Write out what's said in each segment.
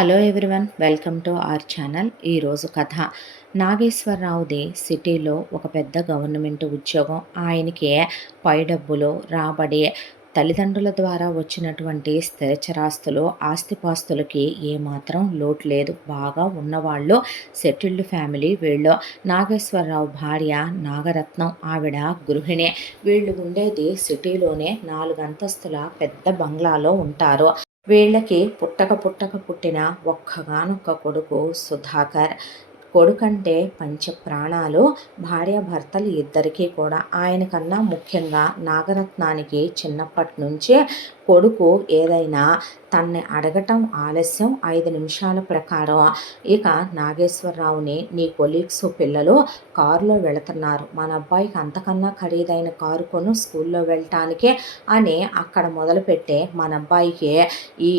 Hello everyone, welcome to our channel. ఈరోజు కథ నాగేశ్వరరావుది. సిటీలో ఒక పెద్ద గవర్నమెంట్ ఉద్యోగం. ఆయనకి పై డబ్బులు రాబడి, తల్లిదండ్రుల ద్వారా వచ్చినటువంటి స్థిరచరాస్తులు, ఆస్తిపాస్తులకి ఏమాత్రం లోటు లేదు. బాగా ఉన్నవాళ్ళు, సెటిల్డ్ ఫ్యామిలీ వీళ్ళు. నాగేశ్వరరావు భార్య నాగరత్నం, ఆవిడ గృహిణి. వీళ్ళు ఉండేది సిటీలోనే 4 అంతస్తుల పెద్ద బంగ్లాలో ఉంటారు. వీళ్ళకి పుట్టక పుట్టిన ఒక్కగానొక్క కొడుకు సుధాకర్. కొడుకంటే పంచ ప్రాణాలు. భార్యాభర్తలు ఇద్దరికీ కూడా. ఆయనకన్నా ముఖ్యంగా నాగరత్నానికి చిన్నప్పటి నుంచే కొడుకు ఏదైనా తన్ని అడగటం ఆలస్యం 5 నిమిషాల ప్రకారం ఇక నాగేశ్వరరావుని, నీ కొలీగ్స్ పిల్లలు కారులో వెళుతున్నారు, మన అబ్బాయికి అంతకన్నా ఖరీదైన కారు కొను స్కూల్లో వెళ్ళటానికే అని అక్కడ మొదలుపెట్టే, మన అబ్బాయికి ఈ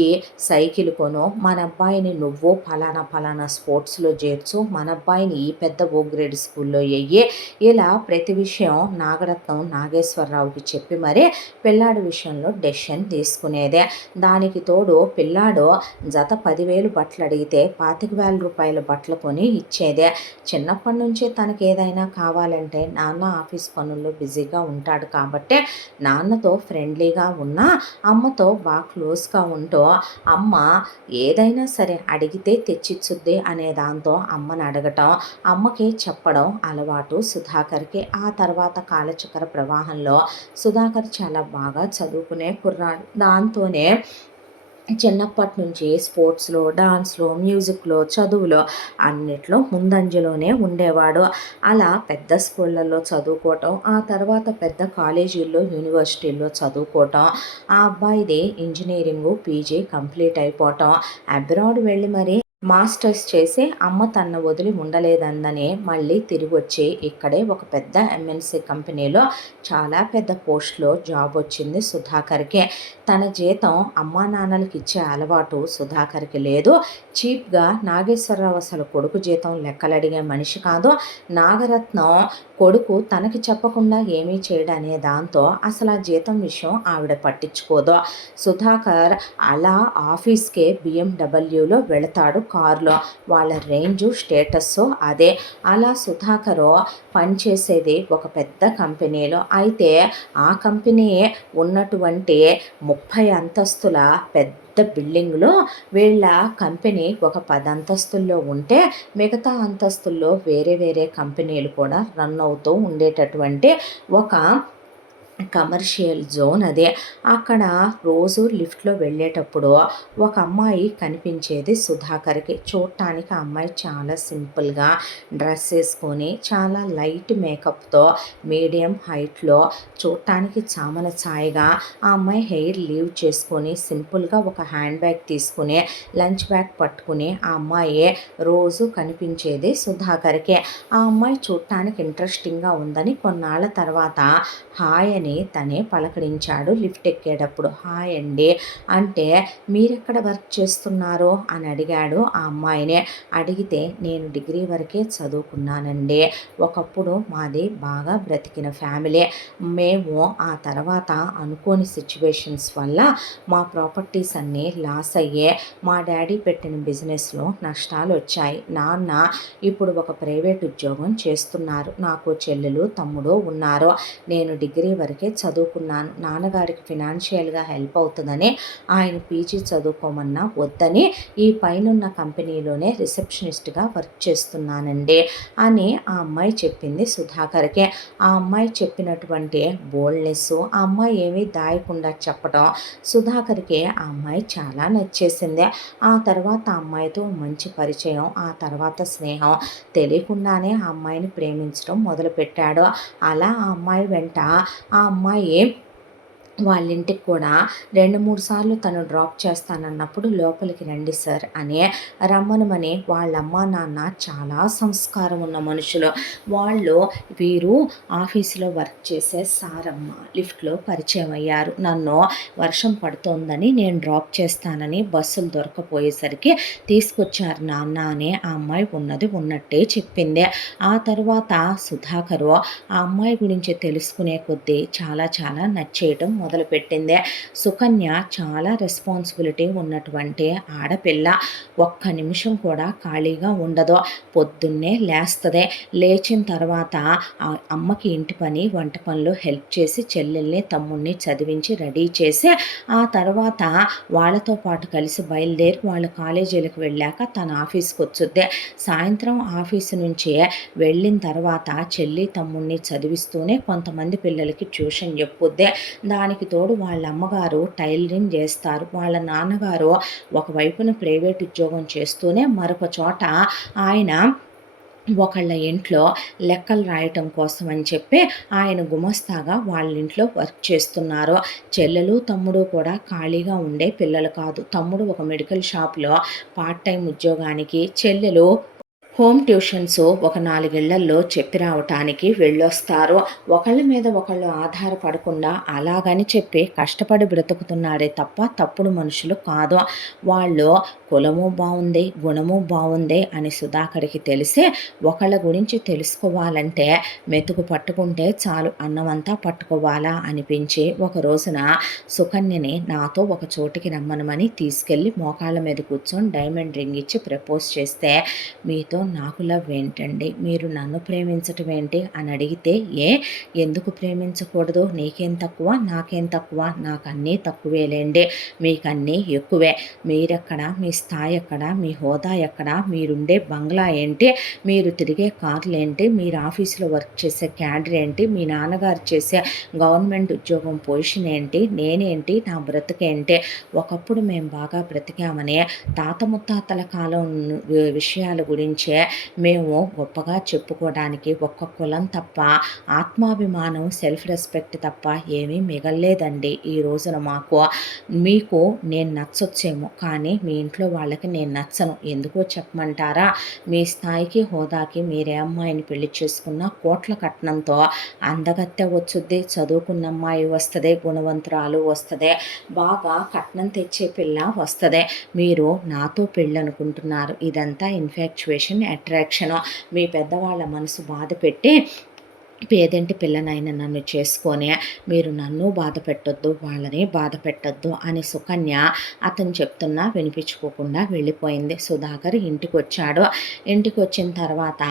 సైకిల్ కొను, మన అబ్బాయిని నువ్వు ఫలానా స్పోర్ట్స్లో చేర్చు, మన అబ్బాయిని ఈ పెద్ద ఓ గ్రేడ్ స్కూల్లో వెయ్యి, ఇలా ప్రతి విషయం నాగరత్నం నాగేశ్వరరావుకి చెప్పి మరీ పిల్లాడి విషయంలో డెసిషన్ తీసుకునేదే. దానికి తోడు పిల్లాడు జత 10,000 బట్టలు అడిగితే 25,000 రూపాయల బట్టలు కొని ఇచ్చేదే. చిన్నప్పటి నుంచే తనకి ఏదైనా కావాలంటే నాన్న ఆఫీస్ పనుల్లో బిజీగా ఉంటాడు కాబట్టి నాన్నతో ఫ్రెండ్లీగా ఉన్నా అమ్మతో బాగా క్లోజ్గా ఉంటూ, అమ్మ ఏదైనా సరే అడిగితే తెచ్చిచ్చుద్ది అనే దాంతో అమ్మని అడగటం, అమ్మకి చెప్పడం అలవాటు సుధాకర్కి. ఆ తర్వాత కాలచక్ర ప్రవాహంలో సుధాకర్ చాలా బాగా చదువుకునే కుర్రాడు. దాంతోనే చిన్నప్పటి నుంచి స్పోర్ట్స్లో, డాన్స్లో, మ్యూజిక్లో, చదువులో అన్నిట్లో ముందంజలోనే ఉండేవాడు. అలా పెద్ద స్కూళ్ళల్లో చదువుకోవటం, ఆ తర్వాత పెద్ద కాలేజీల్లో, యూనివర్సిటీల్లో చదువుకోవటం, ఆ అబ్బాయిది ఇంజనీరింగు పీజీ కంప్లీట్ అయిపోవటం, అబ్రాడ్ వెళ్ళి మరి మాస్టర్స్ చేసి అమ్మ తన్ను వదిలి ఉండలేదందని మళ్ళీ తిరిగి వచ్చి ఇక్కడే ఒక పెద్ద ఎంఎన్సీ కంపెనీలో చాలా పెద్ద పోస్ట్లో జాబ్ వచ్చింది సుధాకర్కి. తన జీతం అమ్మా నాన్నలకి ఇచ్చే అలవాటు సుధాకర్కి లేదు. చీప్గా నాగేశ్వరరావు అసలు కొడుకు జీతం లెక్కలడిగే మనిషి కాదు. నాగరత్నం కొడుకు తనకి చెప్పకుండా ఏమీ చేయడనే దాంతో అసలు ఆ జీతం విషయం ఆవిడ పట్టించుకోదు. సుధాకర్ అలా ఆఫీస్కే బిఎండబ్ల్యూలో వెళతాడు, కారులో. వాళ్ళ రేంజు స్టేటస్ అదే. అలా సుధాకరు పనిచేసేది ఒక పెద్ద కంపెనీలో. అయితే ఆ కంపెనీ ఉన్నటువంటి 30 అంతస్తుల పెద్ద బిల్డింగ్లో వీళ్ళ కంపెనీ ఒక 10 అంతస్తుల్లో ఉంటే మిగతా అంతస్తుల్లో వేరే వేరే కంపెనీలు కూడా రన్ అవుతూ ఉండేటటువంటి ఒక కమర్షియల్ జోన్ అదే. అక్కడ రోజు లిఫ్ట్లో వెళ్ళేటప్పుడు ఒక అమ్మాయి కనిపించేది సుధాకర్కి. చూడటానికి ఆ అమ్మాయి చాలా సింపుల్గా డ్రెస్ వేసుకొని, చాలా లైట్ మేకప్తో, మీడియం హైట్లో, చూడటానికి చామన ఛాయగా ఆ అమ్మాయి హెయిర్ లీవ్ చేసుకొని సింపుల్గా ఒక హ్యాండ్ బ్యాగ్ తీసుకుని, లంచ్ బ్యాగ్ పట్టుకుని ఆ అమ్మాయి రోజు కనిపించేది సుధాకర్కి. ఆ అమ్మాయి చూడటానికి ఇంట్రెస్టింగ్గా ఉందని కొన్నాళ్ళ తర్వాత హాయ్ అని తనే పలకరించాడు లిఫ్ట్ ఎక్కేటప్పుడు. హాయ్ అండి అంటే, మీరెక్కడ వర్క్ చేస్తున్నారు అని అడిగాడు ఆ అమ్మాయినే. అడిగితే, నేను డిగ్రీ వరకే చదువుకున్నానండి, ఒకప్పుడు మాది బాగా బ్రతికిన ఫ్యామిలీ, మేము ఆ తర్వాత అనుకోని సిచ్యువేషన్స్ వల్ల మా ప్రాపర్టీస్ అన్నీ లాస్ అయ్యే, మా డాడీ పెట్టిన బిజినెస్లో నష్టాలు వచ్చాయి. నాన్న ఇప్పుడు ఒక ప్రైవేట్ ఉద్యోగం చేస్తున్నారు, నాకు చెల్లెలు తమ్ముడు ఉన్నారు, నేను డిగ్రీ వరకే చదువుకున్నాను, నాన్నగారికి ఫినాన్షియల్గా హెల్ప్ అవుతుందని ఆయన పీజీ చదువుకోమన్నా వద్దని ఈ పైనున్న కంపెనీలోనే రిసెప్షనిస్ట్గా వర్క్ చేస్తున్నానండి అని ఆ అమ్మాయి చెప్పింది సుధాకర్కి. ఆ అమ్మాయి చెప్పినటువంటి బోల్డ్నెస్, ఆ అమ్మాయి ఏమీ దాయకుండా చెప్పడం సుధాకర్కి ఆ అమ్మాయి చాలా నచ్చేసింది. ఆ తర్వాత ఆ అమ్మాయితో మంచి పరిచయం, ఆ తర్వాత స్నేహం. తెలియకుండానే ఆ అమ్మాయిని ప్రేమించడం మొదలుపెట్టాడు. అలా ఆ అమ్మాయి వెంట ఆ అమ్మాయి వాళ్ళ ఇంటికి కూడా 2-3 సార్లు తను డ్రాప్ చేస్తానన్నప్పుడు లోపలికి రండి సార్ అని రమ్మనమని, వాళ్ళ అమ్మా నాన్న చాలా సంస్కారం ఉన్న మనుషులు. వాళ్ళు వీరు ఆఫీసులో వర్క్ చేసే సారమ్మ లిఫ్ట్లో పరిచయం అయ్యారు. నన్ను వర్షం పడుతోందని నేను డ్రాప్ చేస్తానని బస్సులు దొరకపోయేసరికి తీసుకొచ్చారు నాన్న అని ఆ అమ్మాయి ఉన్నది ఉన్నట్టే చెప్పింది. ఆ తర్వాత సుధాకరు ఆ అమ్మాయి గురించి తెలుసుకునే కొద్దీ చాలా చాలా నచ్చేయటం మొదలుపెట్టింది. సుకన్య చాలా రెస్పాన్సిబిలిటీ ఉన్నటువంటి ఆడపిల్ల. ఒక్క నిమిషం కూడా ఖాళీగా ఉండదు. పొద్దున్నే లేస్తది. లేచిన తర్వాత అమ్మకి ఇంటి పని, వంట పనులు హెల్ప్ చేసి చెల్లెల్ని, తమ్ముడిని చదివించి రెడీ చేసి, ఆ తర్వాత వాళ్ళతో పాటు కలిసి బయలుదేరి వాళ్ళు కాలేజీలకు వెళ్ళాక తన ఆఫీస్‌కొచ్చుద్ది. సాయంత్రం ఆఫీసు నుంచి వెళ్ళిన తర్వాత చెల్లి, తమ్ముడిని చదివిస్తూనే కొంతమంది పిల్లలకి ట్యూషన్ చెప్పుద్ది. దానికి తోడు వాళ్ళ అమ్మగారు టైలరింగ్ చేస్తారు. వాళ్ళ నాన్నగారు ఒకవైపున ప్రైవేట్ ఉద్యోగం చేస్తూనే మరొక చోట ఆయన ఒకళ్ళ ఇంట్లో లెక్కలు రాయటం కోసం అని చెప్పి ఆయన గుమస్తాగా వాళ్ళ ఇంట్లో వర్క్ చేస్తున్నారు. చెల్లెలు, తమ్ముడు కూడా ఖాళీగా ఉండే పిల్లలు కాదు. తమ్ముడు ఒక మెడికల్ షాప్‌లో పార్ట్ టైమ్ ఉద్యోగానికి, చెల్లెలు హోమ్ ట్యూషన్స్ ఒక 4 ఇళ్లల్లో చెప్పి రావటానికి వెళ్ళొస్తారు. ఒకళ్ళ మీద ఒకళ్ళు ఆధారపడకుండా అలాగని చెప్పి కష్టపడి బ్రతుకుతున్నారే తప్ప తప్పుడు మనుషులు కాదు. వాళ్ళు కులము బావుంది, గుణము బావుంది అని సుధాకర్‌కి తెలిసి ఒకళ్ళ గురించి తెలుసుకోవాలంటే మెతుకు పట్టుకుంటే చాలు అన్నమంతా పట్టుకోవాలా అనిపించి ఒక రోజున సుకన్యని నాతో ఒక చోటికి రమ్మనమని తీసుకెళ్ళి మోకాళ్ళ మీద కూర్చొని డైమండ్ రింగ్ ఇచ్చి ప్రపోజ్ చేస్తే, మీతో నాకు లవ్ ఏంటండి, మీరు నన్ను ప్రేమించటం ఏంటి అని అడిగితే, ఎందుకు ప్రేమించకూడదు, నీకేం తక్కువ, నాకేం తక్కువ, నాకన్నీ తక్కువేలేండి, మీకన్నీ ఎక్కువే, మీరెక్కడ, మీ స్థాయి ఎక్కడ, మీ హోదా ఎక్కడ, మీరుండే బంగ్లా ఏంటి, మీరు తిరిగే కార్లు ఏంటి, మీరు ఆఫీసులో వర్క్ చేసే క్యాడర్ ఏంటి, మీ నాన్నగారు చేసే గవర్నమెంట్ ఉద్యోగం పొజిషన్ ఏంటి, నేనేంటి, నా బ్రతుకేంటి, ఒకప్పుడు మేము బాగా బ్రతికామని తాత ముత్తాతల కాలం విషయాల గురించే మేము గొప్పగా చెప్పుకోవడానికి ఒక్క కులం తప్ప, ఆత్మాభిమానం, సెల్ఫ్ రెస్పెక్ట్ తప్ప ఏమీ మిగల్లేదండి ఈ రోజున మాకు. మీకు నేను నచ్చొచ్చేమో కానీ మీ ఇంట్లో వాళ్ళకి నేను నచ్చను. ఎందుకో చెప్పమంటారా? మీ స్థాయికి, హోదాకి మీరే అమ్మాయిని పెళ్లి చేసుకున్న కోట్ల కట్నంతో అందగత్తె వచ్చుద్ది, చదువుకున్న అమ్మాయి వస్తుంది, గుణవంతురాలు వస్తుంది, బాగా కట్నం తెచ్చే పిల్ల వస్తుంది. మీరు నాతో పెళ్ళి అనుకుంటున్నారు. ఇదంతా ఇన్ఫాక్చుయేషన్, అట్రాక్షన్. మీ పెద్దవాళ్ళ మనసు బాధ పెట్టి పేదింటి పిల్లనైనా నన్ను చేసుకొని మీరు నన్ను బాధ పెట్టొద్దు, వాళ్ళని బాధ పెట్టొద్దు అని సుకన్య అతను చెప్తున్నా వినిపించుకోకుండా వెళ్ళిపోయింది. సుధాకర్ ఇంటికి వచ్చాడు. ఇంటికి వచ్చిన తర్వాత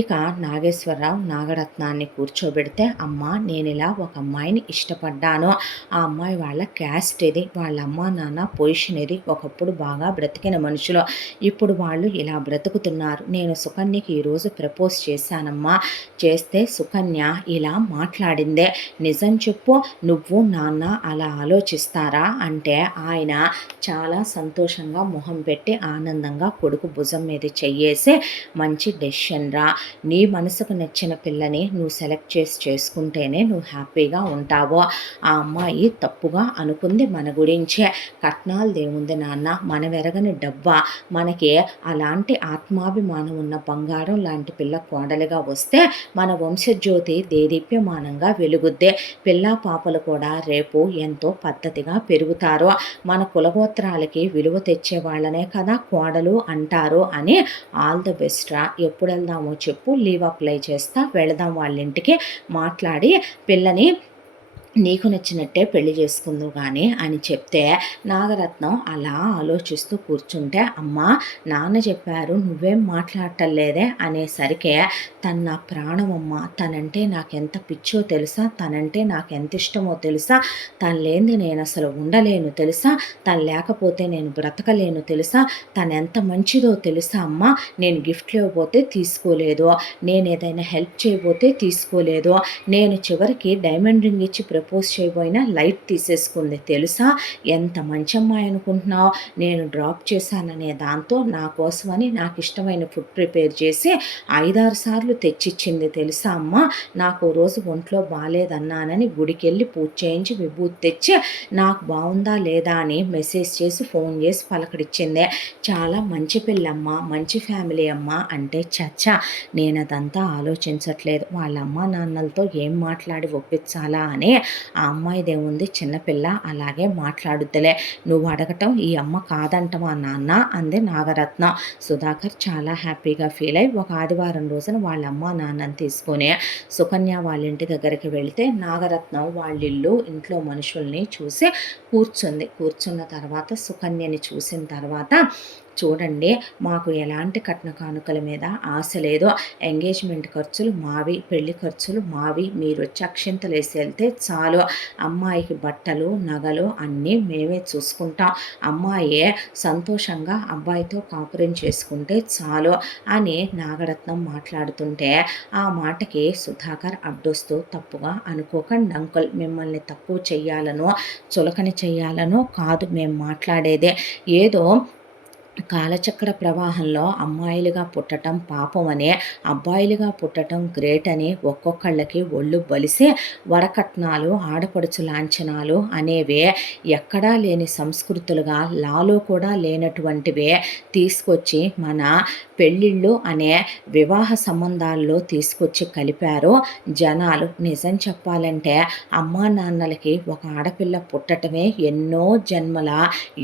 ఇక నాగేశ్వరరావు నాగరత్నాన్ని కూర్చోబెడితే, అమ్మ నేను ఇలా ఒక అమ్మాయిని ఇష్టపడ్డాను, ఆ అమ్మాయి వాళ్ళ క్యాస్ట్ ఇది, వాళ్ళ అమ్మ నాన్న పొజిషన్ ఇది, ఒకప్పుడు బాగా బ్రతికిన మనుషులు, ఇప్పుడు వాళ్ళు ఇలా బ్రతుకుతున్నారు, నేను సుకన్యకి ఈరోజు ప్రపోజ్ చేశానమ్మా, చేస్తే సుకన్య ఇలా మాట్లాడిందే, నిజం చెప్పు, నువ్వు నాన్న అలా ఆలోచిస్తారా అంటే ఆయన చాలా సంతోషంగా మొహం పెట్టి ఆనందంగా కొడుకు భుజం మీద చెయ్యేసి, మంచి డెసిషన్ రా, నీ మనసుకు నచ్చిన పిల్లని నువ్వు సెలెక్ట్ చేసి చేసుకుంటేనే నువ్వు హ్యాపీగా ఉంటావు, ఆ అమ్మాయి తప్పుగా అనుకుంది మన గురించే, కట్నాలు దేవుంది నాన్న, మనం ఎరగని డబ్బా, మనకి అలాంటి ఆత్మాభిమానం ఉన్న బంగారం లాంటి పిల్ల కోడలిగా వస్తే మన వంశజ్యోతి దేదీప్యమానంగా వెలుగుద్దే, పిల్లా పాపలు కూడా రేపు ఎంతో పద్ధతిగా పెరుగుతారు, మన కులగోత్రాలకి విలువ తెచ్చే వాళ్ళనే కదా కోడలు అంటారు అని, ఆల్ ద బెస్ట్ రా, ఎప్పుడు వెళ్దామో చెప్పు, లీవ్ అప్లై చేస్తా, వెళదాం వాళ్ళ ఇంటికి, మాట్లాడి పిల్లని నీకు నచ్చినట్టే పెళ్లి చేసుకుందువు కానీ అని చెప్తే, నాగరత్నం అలా ఆలోచిస్తూ కూర్చుంటే, అమ్మ నాన్న చెప్పారు నువ్వేం మాట్లాడటలేదే అనేసరికి, తన నా ప్రాణమమ్మ, తనంటే నాకెంత పిచ్చో తెలుసా, తనంటే నాకెంత ఇష్టమో తెలుసా, తను లేనిది నేను అసలు ఉండలేను తెలుసా, తను లేకపోతే నేను బ్రతకలేను తెలుసా, తను ఎంత మంచిదో తెలుసా అమ్మ, నేను గిఫ్ట్లు ఇవ్వబోతే తీసుకోలేదు, నేను ఏదైనా హెల్ప్ చేయబోతే తీసుకోలేదు, నేను చివరికి డైమండ్ రింగ్ ఇచ్చి ప్రపోజ్ చేయబోయినా లైట్ తీసేసుకుంది తెలుసా, ఎంత మంచి అమ్మాయి అనుకుంటున్నావు, నేను డ్రాప్ చేశాననే దాంతో నా కోసమని నాకు ఇష్టమైన ఫుడ్ ప్రిపేర్ చేసి 5-6 సార్లు తెచ్చిచ్చింది తెలుసా అమ్మ, నాకు రోజు ఒంట్లో బాగాలేదన్నానని గుడికెళ్ళి పూజ చేయించి విభూతి తెచ్చి నాకు బాగుందా లేదా అని మెసేజ్ చేసి ఫోన్ చేసి పలకరించింది, చాలా మంచి పిల్లమ్మ, మంచి ఫ్యామిలీ అమ్మ అంటే, చచ్చా నేను అదంతా ఆలోచించట్లేదు, వాళ్ళ అమ్మ నాన్నలతో ఏం మాట్లాడి ఒప్పించాలా అని ఆ అమ్మాయిదేముంది చిన్నపిల్ల అలాగే మాట్లాడుద్దిలే. నువ్వు అడగటం ఈ అమ్మ కాదంటమా నాన్న అంది నాగరత్నం. సుధాకర్ చాలా హ్యాపీగా ఫీల్ అయ్యి ఒక ఆదివారం రోజున వాళ్ళ అమ్మ నాన్నని తీసుకొని సుకన్య వాళ్ళ ఇంటి దగ్గరికి వెళితే నాగరత్నం వాళ్ళిల్లు ఇంట్లో మనుషుల్ని చూసి కూర్చున్న తర్వాత సుకన్యని చూసిన తర్వాత చూడండి మాకు ఎలాంటి కట్న కానుకల మీద ఆశ లేదు. ఎంగేజ్మెంట్ ఖర్చులు మావి, పెళ్లి ఖర్చులు మావి. మీరు వచ్చి అక్షింతలు వేసి వెళ్తే చాలు. అమ్మాయికి బట్టలు నగలు అన్నీ మేమే చూసుకుంటాం. అమ్మాయే సంతోషంగా అబ్బాయితో కాపురం చేసుకుంటే చాలు అని నాగరత్నం మాట్లాడుతుంటే ఆ మాటకి సుధాకర్ అడ్డొస్తూ తప్పుగా అనుకోకండి అంకుల్, మిమ్మల్ని తక్కువ చెయ్యాలనో చులకన చెయ్యాలనో కాదు మేము మాట్లాడేదే. ఏదో కాలచక్ర ప్రవాహంలో అమ్మాయిలుగా పుట్టటం పాపం అనే, అబ్బాయిలుగా పుట్టటం గ్రేట్ అని ఒక్కొక్కళ్ళకి ఒళ్ళు బలిసి వరకట్నాలు ఆడపడుచు లాంఛనాలు అనేవే ఎక్కడా లేని సంస్కృతులుగా లాలో కూడా లేనటువంటివే తీసుకొచ్చి మన పెళ్ళిళ్ళు అనే వివాహ సంబంధాల్లో తీసుకొచ్చి కలిపారు జనాలు. నిజం చెప్పాలంటే అమ్మా నాన్నలకి ఒక ఆడపిల్ల పుట్టటమే ఎన్నో జన్మల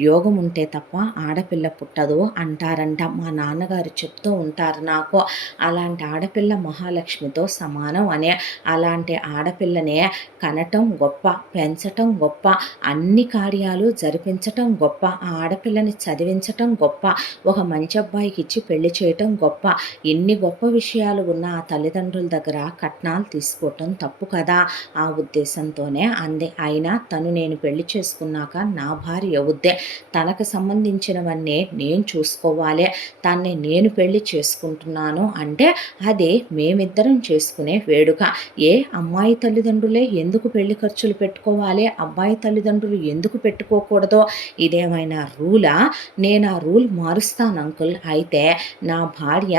యోగం ఉంటే తప్ప ఆడపిల్ల పుట్టదు అంటారంట. మా నాన్నగారు చెప్తూ ఉంటారు నాకు. అలాంటి ఆడపిల్ల మహాలక్ష్మితో సమానం అనే, అలాంటి ఆడపిల్లనే కనటం గొప్ప, పెంచటం గొప్ప, అన్ని కార్యాలు జరిపించటం గొప్ప, ఆ ఆడపిల్లని చదివించటం గొప్ప, ఒక మంచి అబ్బాయికి ఇచ్చి పెళ్లి చేయటం గొప్ప. ఎన్ని గొప్ప విషయాలు ఉన్న ఆ తల్లిదండ్రుల దగ్గర కట్నాలు తీసుకోవటం తప్పు కదా. ఆ ఉద్దేశంతోనే అంది. అయినా తను నేను పెళ్లి చేసుకున్నాక నా భార్య అవుద్దే, తనకు సంబంధించినవన్నీ నేను చూసుకోవాలి. తన్ని నేను పెళ్లి చేసుకుంటున్నాను అంటే అది మేమిద్దరం చేసుకునే వేడుక. ఏ అమ్మాయి తల్లిదండ్రులే ఎందుకు పెళ్లి ఖర్చులు పెట్టుకోవాలి, అబ్బాయి తల్లిదండ్రులు ఎందుకు పెట్టుకోకూడదో ఇదేమైనా రూలా? నేను ఆ రూల్ మారుస్తాను అంకుల్. అయితే నా భార్య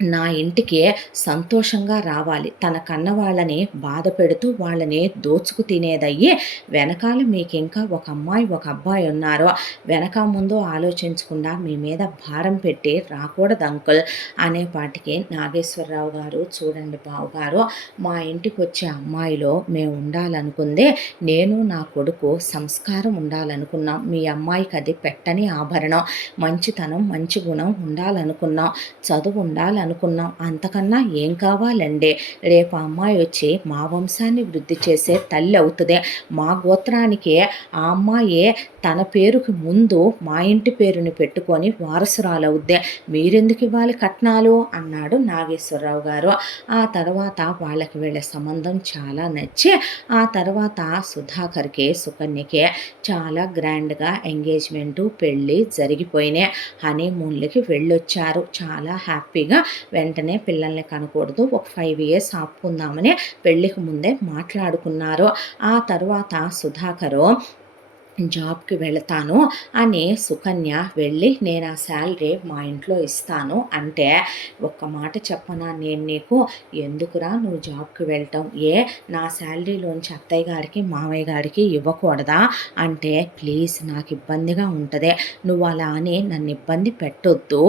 నా ఇంటికి సంతోషంగా రావాలి. తన కన్న వాళ్ళని బాధ పెడుతూ వాళ్ళని దోచుకు తినేదయ్యి వెనకాల మీకు ఇంకా ఒక అమ్మాయి ఒక అబ్బాయి ఉన్నారు. వెనక ముందు ఆలోచించకుండా మీ మీద భారం పెట్టి రాకూడదు అంకుల్ అనేపాటికి నాగేశ్వరరావు గారు, చూడండి బావగారు, మా ఇంటికి వచ్చే అమ్మాయిలో మేము ఉండాలనుకుందే నేను నా కొడుకు సంస్కారం ఉండాలనుకున్నాం. మీ అమ్మాయికి అది పెట్టని ఆభరణం. మంచితనం మంచి గుణం ఉండాలనుకున్నాం. చదువు ఉండాలనుకున్నాం. అంతకన్నా ఏం కావాలండి? రేపు అమ్మాయి వచ్చి మా వంశాన్ని వృద్ధి చేసే తల్లి అవుతుంది. మా గోత్రానికి ఆ అమ్మాయే తన పేరుకి ముందు మా ఇంటి పేరుని పెట్టుకొని వారసురాలవుద్దే. మీరెందుకు ఇవ్వాలి కట్నాలు అన్నాడు నాగేశ్వరరావు గారు. ఆ తర్వాత వాళ్ళకి వీళ్ళ సంబంధం చాలా నచ్చి ఆ తర్వాత సుధాకర్కి సుకన్యకి చాలా గ్రాండ్గా ఎంగేజ్మెంటు పెళ్ళి జరిగిపోయినాయి. హనీమూన్లకి వెళ్ళొచ్చారు చాలా హ్యాపీగా. వెంటనే పిల్లల్ని కనకూడదు, ఒక 5 years ఆపుకుందామని పెళ్ళికి ముందే మాట్లాడుకున్నారు. ఆ తర్వాత సుధాకరు జాబ్కి వెళతాను అని సుకన్య వెళ్ళి నేను ఆ శాలరీ మా ఇంట్లో ఇస్తాను అంటే, ఒక్క మాట చెప్పనా నేను నీకు, ఎందుకురా నువ్వు జాబ్కి వెళ్ళటం, ఏ నా శాలరీలోంచి అత్తయ్య గారికి మామయ్య గారికి ఇవ్వకూడదా అంటే, ప్లీజ్ నాకు ఇబ్బందిగా ఉంటుంది, నువ్వు అలా అని నన్ను ఇబ్బంది పెట్టొద్దు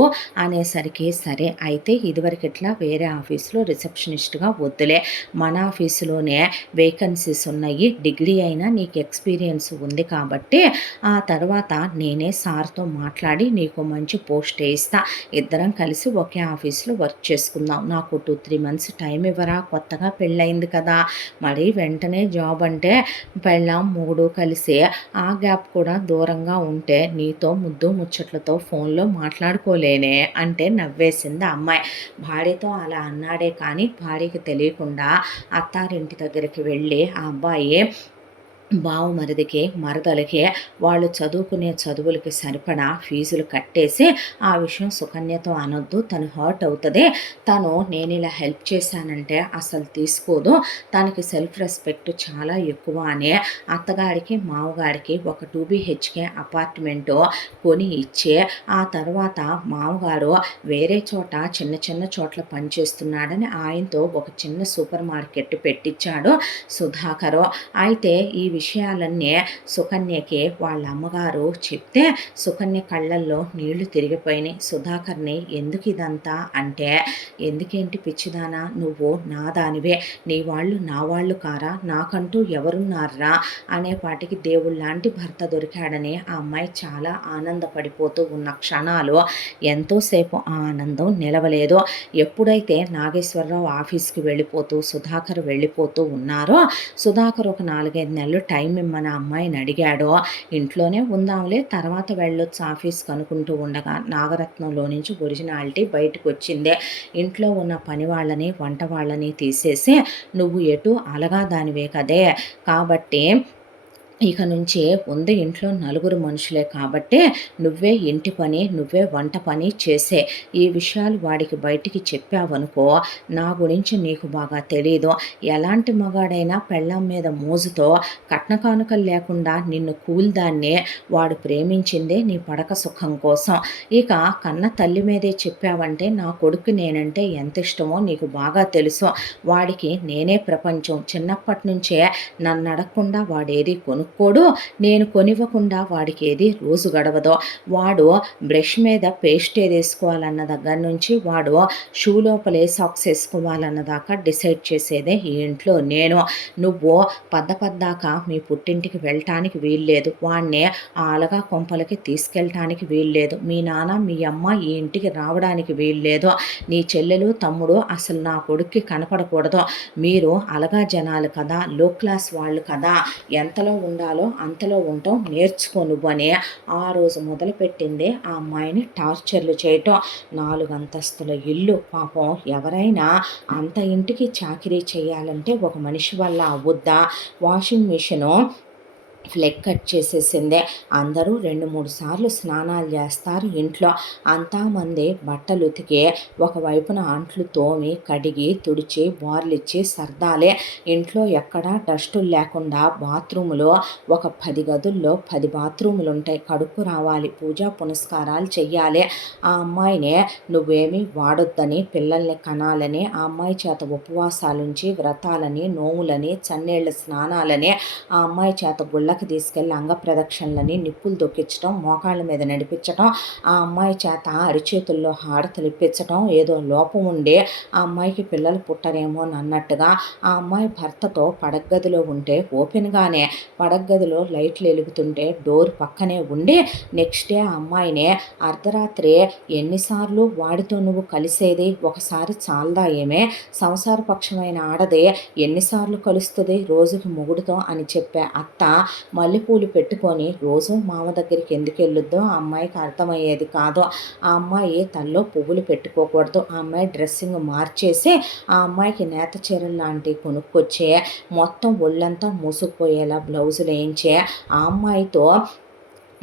అనేసరికి, సరే అయితే ఇదివరకు ఇట్లా వేరే ఆఫీస్లో రిసెప్షనిస్ట్గా వద్దులే, మన ఆఫీసులోనే వేకెన్సీస్ ఉన్నాయి, డిగ్రీ అయినా నీకు ఎక్స్పీరియన్స్ ఉంది కాబట్టి ఆ తర్వాత నేనే సార్తో మాట్లాడి నీకు మంచి పోస్ట్ వేస్తా, ఇద్దరం కలిసి ఒకే ఆఫీస్లో వర్క్ చేసుకుందాం, నాకు 2-3 months టైం ఇవ్వరా, కొత్తగా పెళ్ళయింది కదా, మరి వెంటనే జాబ్ అంటే పెళ్ళాం మూడు కలిసి ఆ గ్యాప్ కూడా దూరంగా ఉంటే నీతో ముద్దు ముచ్చట్లతో ఫోన్లో మాట్లాడుకోలేనే అంటే నవ్వేసింది ఆ అమ్మాయి. భార్యతో అలా అన్నాడే కానీ భార్యకి తెలియకుండా అత్తారింటి దగ్గరికి వెళ్ళి ఆ అబ్బాయి బావమరిదికి మరదలకి వాళ్ళు చదువుకునే చదువులకి సరిపడా ఫీజులు కట్టేసి, ఆ విషయం సుకన్యతో అనొద్దు, తను హర్ట్ అవుతుంది, తను నేను ఇలా హెల్ప్ చేశానంటే అసలు తీసుకోదు, తనకి సెల్ఫ్ రెస్పెక్ట్ చాలా ఎక్కువ అని అత్తగారికి మామగారికి ఒక 2 BHK అపార్ట్మెంటు కొని ఇచ్చి ఆ తర్వాత మామగారు వేరే చోట చిన్న చిన్న చోట్ల పనిచేస్తున్నాడని ఆయనతో ఒక చిన్న సూపర్ మార్కెట్ పెట్టించాడు సుధాకరు. అయితే ఈ విషయాలన్నీ సుకన్యకి వాళ్ళ అమ్మగారు చెప్తే సుకన్య కళ్ళల్లో నీళ్లు తిరిగిపోయినాయి. సుధాకర్‌ని ఎందుకిదంతా అంటే, "ఎందుకేంటి పిచ్చిదానా నువ్వు నా దానివే. నీ వాళ్ళు నా వాళ్ళు కారా? నాకంటూ ఎవరున్నార్రా?" అనేపాటికి దేవుడులాంటి భర్త దొరికాడని ఆ అమ్మాయి చాలా ఆనందపడిపోతూ ఉన్న క్షణాలు ఎంతోసేపు ఆ ఆనందం నిలవలేదు. ఎప్పుడైతే నాగేశ్వరరావు ఆఫీస్‌కి వెళ్ళిపోతూ, సుధాకర్ వెళ్ళిపోతూ ఉన్నారో, సుధాకర్ ఒక 4, 5 నెలలు టైం ఇమ్మని ఆ అమ్మాయిని అడిగాడో, ఇంట్లోనే ఉందాంలే తర్వాత వెళ్ళొచ్చు ఆఫీస్‌కి అనుకుంటూ ఉండగా నాగరత్నంలో నుంచి ఒరిజినాలిటీ బయటకొచ్చింది. ఇంట్లో ఉన్న పని వాళ్ళని, వంట వాళ్ళని తీసేసి "నువ్వు ఎటు అలగా దానివే కదే! కాబట్టి ఇక నుంచి ఉంది ఇంట్లో నలుగురు మనుషులే కాబట్టి నువ్వే ఇంటి పని, నువ్వే వంట పని చేసే. ఈ విషయాలు వాడికి బయటికి చెప్పావనుకో నా గురించి నీకు బాగా తెలీదు. ఎలాంటి మగాడైనా పెళ్ళాం మీద మోజుతో కట్న కానుకలు లేకుండా నిన్ను కూల్దాన్నే వాడు ప్రేమించిందే నీ పడక సుఖం కోసం. ఇక కన్న తల్లి మీదే చెప్పావంటే నా కొడుక్కి నేనంటే ఎంత ఇష్టమో నీకు బాగా తెలుసు. వాడికి నేనే ప్రపంచం. చిన్నప్పటి నుంచే నన్నడగకుండా వాడేది కొనుక్కోడు. నేను కొనివ్వకుండా వాడికేది రోజు గడవదో. వాడు బ్రష్ మీద పేస్ట్ ఏదేసుకోవాలన్న దగ్గర నుంచి వాడు షూ లోపల ఏ సాక్స్ ఏసుకోవాలన్న దాకా డిసైడ్ చేసేదే ఈ ఇంట్లో నేను. నువ్వు పద్దాక మీ పుట్టింటికి వెళ్ళటానికి వీల్లేదు. వాడిని ఆ అలగా కొంపలకి తీసుకెళ్ళటానికి వీల్లేదు. మీ నాన్న, మీ అమ్మ ఈ ఇంటికి రావడానికి వీల్లేదు. నీ చెల్లెలు, తమ్ముడు అసలు నా కొడుక్కి కనపడకూడదు. మీరు అలగా జనాలు కదా, లో క్లాస్ వాళ్ళు కదా, ఎంతలో ఉండాలో అంతలో ఉండటం నేర్చుకో నువ్వని ఆ రోజు మొదలుపెట్టిందే ఆ అమ్మాయిని టార్చర్లు చేయటం. 4 అంతస్తుల ఇల్లు పాపం ఎవరైనా అంత ఇంటికి చాకిరీ చేయాలంటే ఒక మనిషి వల్ల అవ్వుద్దా? వాషింగ్ మిషను ఫ్లెగ్ కట్ చేసేసిందే. అందరూ 2, 3 సార్లు స్నానాలు చేస్తారు ఇంట్లో. అంతా మంది బట్టలు ఉతికి ఒకవైపున అంట్లు తోమి, కడిగి, తుడిచి, బోర్లిచ్చి సర్దాలే. ఇంట్లో ఎక్కడా డస్టులు లేకుండా బాత్రూములో ఒక 10 గదుల్లో 10 బాత్రూములుంటాయి. కడుక్కు రావాలి, పూజా పునస్కారాలు చెయ్యాలి. ఆ అమ్మాయినే నువ్వేమీ వాడొద్దని, పిల్లల్ని కనాలని, ఆ అమ్మాయి చేత ఉపవాసాలుంచి, వ్రతాలని, నోములని, చన్నీళ్ళ స్నానాలని, ఆ అమ్మాయి చేత గుళ్ళకి తీసుకెళ్ళి అంగప్రదక్షిణలని, నిప్పులు దొక్కించడం, మోకాళ్ళ మీద నడిపించటం, ఆ అమ్మాయి చేత అరిచేతుల్లో హారతలు ఇప్పించటం, ఏదో లోపం ఉండి ఆ అమ్మాయికి పిల్లలు పుట్టరేమో అన్నట్టుగా ఆ అమ్మాయి భర్తతో పడగ్గదిలో ఉంటే ఓపెన్గానే పడగ్గదిలో లైట్లు వెలుగుతుంటే డోర్ పక్కనే ఉండి నెక్స్ట్ డే ఆ అమ్మాయిని అర్ధరాత్రి ఎన్నిసార్లు వాడితో నువ్వు కలిసేది? ఒకసారి చాలదా ఏమే? సంసారపక్షమైన ఆడదే ఎన్నిసార్లు కలుస్తుంది రోజుకి మొగుడుతో అని చెప్పే అత్త మల్లెపూలు పెట్టుకొని రోజు మామ దగ్గరికి ఎందుకు వెళ్ళొద్దో ఆ అమ్మాయికి అర్థమయ్యేది కాదు. ఆ అమ్మాయి తల్లో పువ్వులు పెట్టుకోకూడదు. ఆ అమ్మాయి డ్రెస్సింగ్ మార్చేసి ఆ అమ్మాయికి నేత చీరలు లాంటివి కొనుక్కొచ్చే మొత్తం ఒళ్ళంతా మూసుకుపోయేలా బ్లౌజులు వేయించే ఆ అమ్మాయితో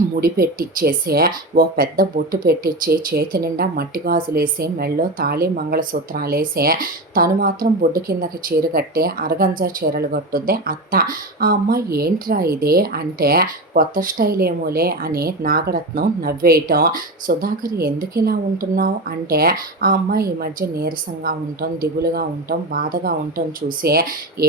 ముడి పెట్టిచ్చేసి ఓ పెద్ద బొట్టు పెట్టించి చేతి నిండా మట్టి గాజులేసి మెళ్ళో తాళి మంగళసూత్రాలేసి తను మాత్రం బొడ్డు కిందకి చీర కట్టి అరగంజా చీరలు కట్టుద్ది అత్త. ఆ అమ్మాయి ఏంట్రా ఇది అంటే కొత్త స్టైల్ ఏమోలే అని నాగరత్నం నవ్వేయటం. సుధాకర్ ఎందుకు ఇలా ఉంటున్నావు అంటే ఆ అమ్మాయి ఈ మధ్య నీరసంగా ఉండటం, దిగులుగా ఉండటం, బాధగా ఉండటం చూసి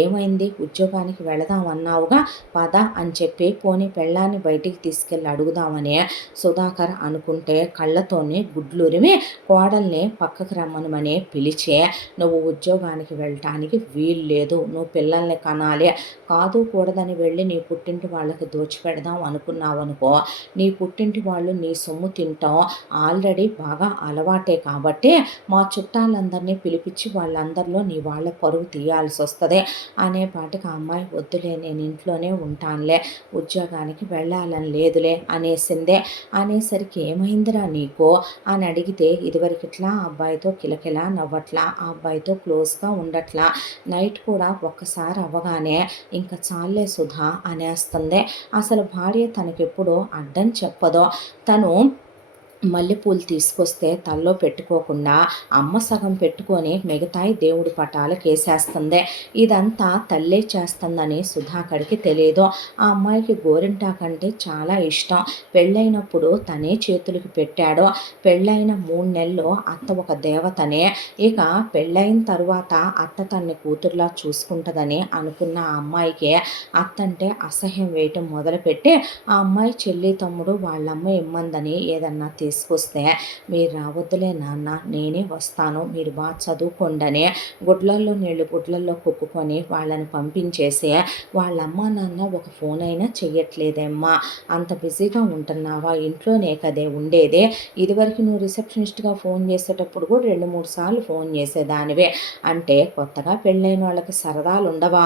ఏమైంది ఉద్యోగానికి వెళదాం అన్నావుగా పద అని చెప్పి పోనీ పెళ్ళాన్ని బయటికి తీసుకెళ్ళి అడుగుదామని సుధాకర్ అనుకుంటే కళ్ళతోనే గుడ్లురిమి కోడల్ని పక్కకు రమ్మనమని పిలిచే నువ్వు ఉద్యోగానికి వెళ్ళటానికి వీల్లేదు, నువ్వు పిల్లల్ని కనాలి, కాదు కూడదని వెళ్ళి నీ పుట్టింటి వాళ్ళకి దోచిపెడదాం అనుకున్నావనుకో నీ పుట్టింటి వాళ్ళు నీ సొమ్ము తింటాం ఆల్రెడీ బాగా అలవాటే కాబట్టి మా చుట్టాలందరినీ పిలిపించి వాళ్ళందరిలో నీ వాళ్ళ పరువు తీయాల్సి వస్తుంది అనేపాటికి ఆ అమ్మాయి వద్దులే నేను ఇంట్లోనే ఉంటానులే ఉద్యోగానికి వెళ్ళాలని లేదులే అనేసిందే. అనేసరికి ఏమైందిరా నీకు అని అడిగితే ఇదివరకు ఇట్లా ఆ అబ్బాయితో కిలకిలా నవ్వట్లా, ఆ అబ్బాయితో క్లోజ్గా ఉండట్లా, నైట్ కూడా ఒక్కసారి అవ్వగానే ఇంకా చాలే సుధా అనేస్తుంది. అసలు భార్య తనకెప్పుడు అడ్డం చెప్పదో. తను మల్లెపూలు తీసుకొస్తే తలలో పెట్టుకోకుండా అమ్మ సగం పెట్టుకొని మిగతాయి దేవుడి పటాలకేసేస్తుంది. ఇదంతా తల్లే చేస్తుందని సుధాకర్‌కి తెలీదు. ఆ అమ్మాయికి గోరింటాకంటే చాలా ఇష్టం. పెళ్ళైనప్పుడు తనే చేతులకి పెట్టాడు. పెళ్ళైన 3 నెలల్లో అత్త ఒక దేవతనే. ఇక పెళ్ళైన తరువాత అత్త తనని కూతురులా చూసుకుంటదని అనుకున్న ఆ అమ్మాయికి అత్తంటే అసహ్యం వేయటం మొదలుపెట్టి, ఆ అమ్మాయి చెల్లి, తమ్ముడు వాళ్ళమ్మ ఇమ్మందని ఏదన్నా తీసుకొస్తే, "మీరు రావద్దులే నాన్న, నేనే వస్తాను, మీరు చదువుకోండని" గుడ్లల్లో నీళ్ళు గుడ్లల్లో కుక్కుకొని వాళ్ళని పంపించేసి, వాళ్ళమ్మ నాన్న ఒక ఫోన్ అయినా చెయ్యట్లేదేమ్మా, అంత బిజీగా ఉంటున్నావా, ఇంట్లోనే కదే ఉండేదే, ఇదివరకు నువ్వు రిసెప్షనిస్ట్గా ఫోన్ చేసేటప్పుడు కూడా 2-3 సార్లు ఫోన్ చేసేదానివే, అంటే కొత్తగా పెళ్ళైన వాళ్ళకి సరదాలు ఉండవా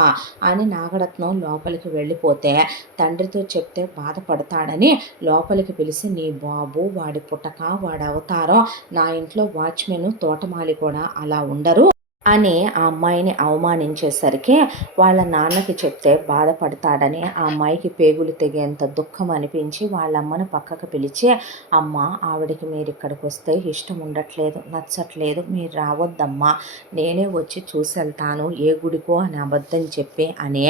అని నాగరత్నం లోపలికి వెళ్ళిపోతే, తండ్రితో చెప్తే బాధపడతాడని లోపలికి పిలిచి, నీ బాబు, వాడి పుటక, వాడి అవతారం, నా ఇంట్లో వాచ్మెన్, తోటమాలి కూడా అలా ఉండరు అని ఆ అమ్మాయిని అవమానించేసరికి వాళ్ళ నాన్నకి చెప్తే బాధపడతాడని ఆ అమ్మాయికి పేగులు తెగేంత దుఃఖం అనిపించి వాళ్ళ అమ్మను పక్కకు పిలిచి, అమ్మ, ఆవిడకి మీరు ఇక్కడికి వస్తే ఇష్టం ఉండట్లేదు, నచ్చట్లేదు, మీరు రావద్దమ్మా, నేనే వచ్చి చూసి వెళ్తాను ఏ గుడికో అని అబద్ధం చెప్పి అని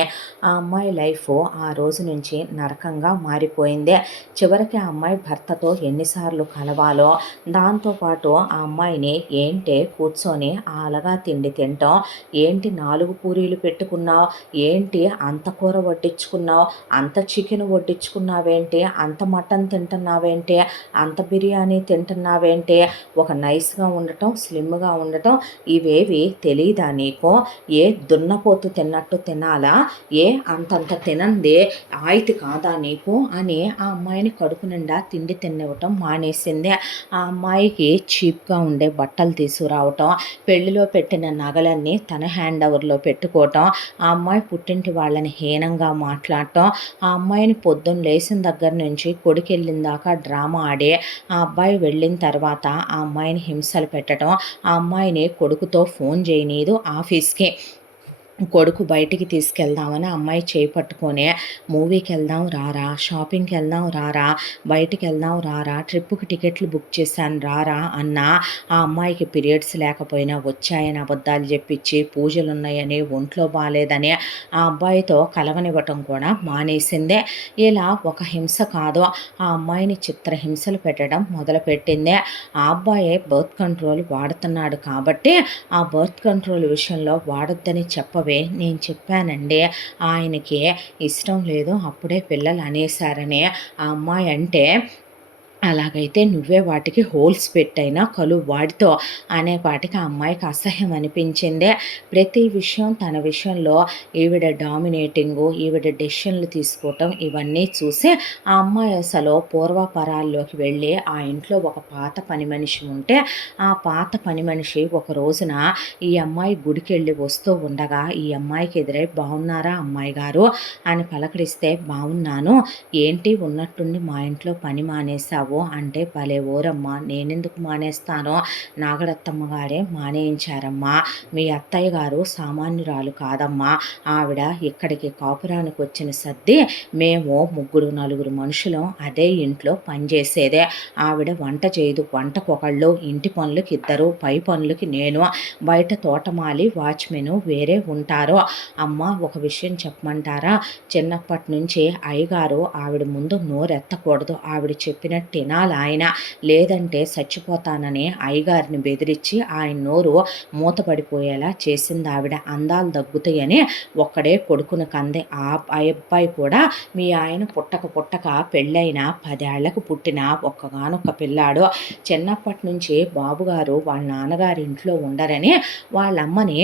ఆ అమ్మాయి లైఫ్ ఆ రోజు నుంచి నరకంగా మారిపోయింది. చివరికి ఆ అమ్మాయి భర్తతో ఎన్నిసార్లు కలవాలో, దాంతోపాటు ఆ అమ్మాయిని ఏంటే కూర్చొని అలగా తిండి తింటాం, ఏంటి 4 పూరీలు పెట్టుకున్నావు, ఏంటి అంత కూర వడ్డించుకున్నావు, అంత చికెన్ వడ్డించుకున్నావేంటి, అంత మటన్ తింటున్నావేంటి, అంత బిర్యానీ తింటున్నావేంటి, ఒక నైస్గా ఉండటం, స్లిమ్గా ఉండటం ఇవేవి తెలీదా నీకు, ఏ దున్నపోతు తిన్నట్టు తినాలా, ఏ అంతంత తినంది ఆయితి కాదా నీకు అని ఆ అమ్మాయిని కడుపు నిండా తిండి తినివ్వటం మానేసింది. ఆ అమ్మాయికి చీప్గా ఉండే బట్టలు తీసుకురావటం, పెళ్లిలో పెట్టిన నగలన్నీ తన హ్యాండ్ ఓవర్లో పెట్టుకోవటం, ఆ అమ్మాయి పుట్టింటి వాళ్ళని హీనంగా మాట్లాడటం, ఆ అమ్మాయిని పొద్దున్న లేచిన దగ్గర నుంచి కొడుకు వెళ్ళిన దాకా డ్రామా ఆడి, ఆ అబ్బాయి వెళ్ళిన తర్వాత ఆ అమ్మాయిని హింసలు పెట్టడం, ఆ అమ్మాయిని కొడుకుతో ఫోన్ చేయనీదు ఆఫీస్కి, కొడుకు బయటికి తీసుకెళ్దామని అమ్మాయి చేయి పట్టుకొని, మూవీకి వెళ్దాం రారా, షాపింగ్కి వెళ్దాం రారా, బయటికి వెళ్దాం రారా, ట్రిప్పుకి టికెట్లు బుక్ చేశాను రారా అన్న, ఆ అమ్మాయికి పీరియడ్స్ లేకపోయినా వచ్చాయని అబద్ధాలు చెప్పించి, పూజలు ఉన్నాయని, ఒంట్లో బాగాలేదని ఆ అబ్బాయితో కలవనివ్వటం కూడా మానేసిందే. ఇలా ఒక హింస కాదు, ఆ అమ్మాయిని చిత్రహింసలు పెట్టడం మొదలుపెట్టిందే. ఆ అబ్బాయే బర్త్ కంట్రోల్ వాడుతున్నాడు కాబట్టి ఆ బర్త్ కంట్రోల్ విషయంలో వాడొద్దని చెప్పవే, నేను చెప్పానండి, ఆయనకి ఇష్టం లేదు, అప్పుడే పిల్లలు అనేసారని ఆ అమ్మాయి అంటే, అలాగైతే నువ్వే వాటికి హోల్స్ పెట్టైనా కలువు వాడితో అనేపాటికి ఆ అమ్మాయికి అసహ్యం అనిపించిందే. ప్రతి విషయం తన విషయంలో ఈవిడ డామినేటింగు, ఈవిడ డెసిషన్లు తీసుకోవటం ఇవన్నీ చూసి ఆ అమ్మాయి అసలు పూర్వపరాల్లోకి వెళ్ళి, ఆ ఇంట్లో ఒక పాత పని మనిషి ఉంటే ఆ పాత పని మనిషి ఒక రోజున ఈ అమ్మాయి గుడికెళ్ళి వస్తూ ఉండగా ఈ అమ్మాయికి ఎదురై, బాగున్నారా అమ్మాయి గారు అని పలకరిస్తే, బాగున్నాను, ఏంటి ఉన్నట్టుండి మా ఇంట్లో పని మానేశావు అంటే, భలే ఓరమ్మా, నేనెందుకు మానేస్తానో, నాగరత్తమ్మ గారే మానేయించారమ్మా, మీ అత్తయ్య గారు సామాన్యురాలు కాదమ్మా, ఆవిడ ఇక్కడికి కాపురానికి వచ్చిన సర్ది మేము 3-4 మనుషులం అదే ఇంట్లో పనిచేసేదే, ఆవిడ వంట చేయదు, వంటకొకళ్ళు, ఇంటి పనులకి ఇద్దరు, పై పనులకి నేను, బయట తోటమాలి, వాచ్మెను వేరే ఉంటారు. అమ్మ, ఒక విషయం చెప్పమంటారా, చిన్నప్పటి నుంచి అయ్యగారు ఆవిడ ముందు నోరెత్తకూడదు, ఆవిడ చెప్పినట్టు తినాలి ఆయన, లేదంటే చచ్చిపోతానని అయ్యగారిని బెదిరించి ఆయన నోరు మూతపడిపోయేలా చేసింది ఆవిడ, అందాలు దగ్గుతాయని ఒక్కడే కొడుకును కంది, ఆ అబ్బాయి కూడా మీ ఆయన పుట్టక పెళ్ళైన 10 ఏళ్లకు పుట్టిన ఒక్కగానొక్క పిల్లాడు, చిన్నప్పటి నుంచి బాబుగారు వాళ్ళ నాన్నగారి ఇంట్లో ఉండరని వాళ్ళమ్మని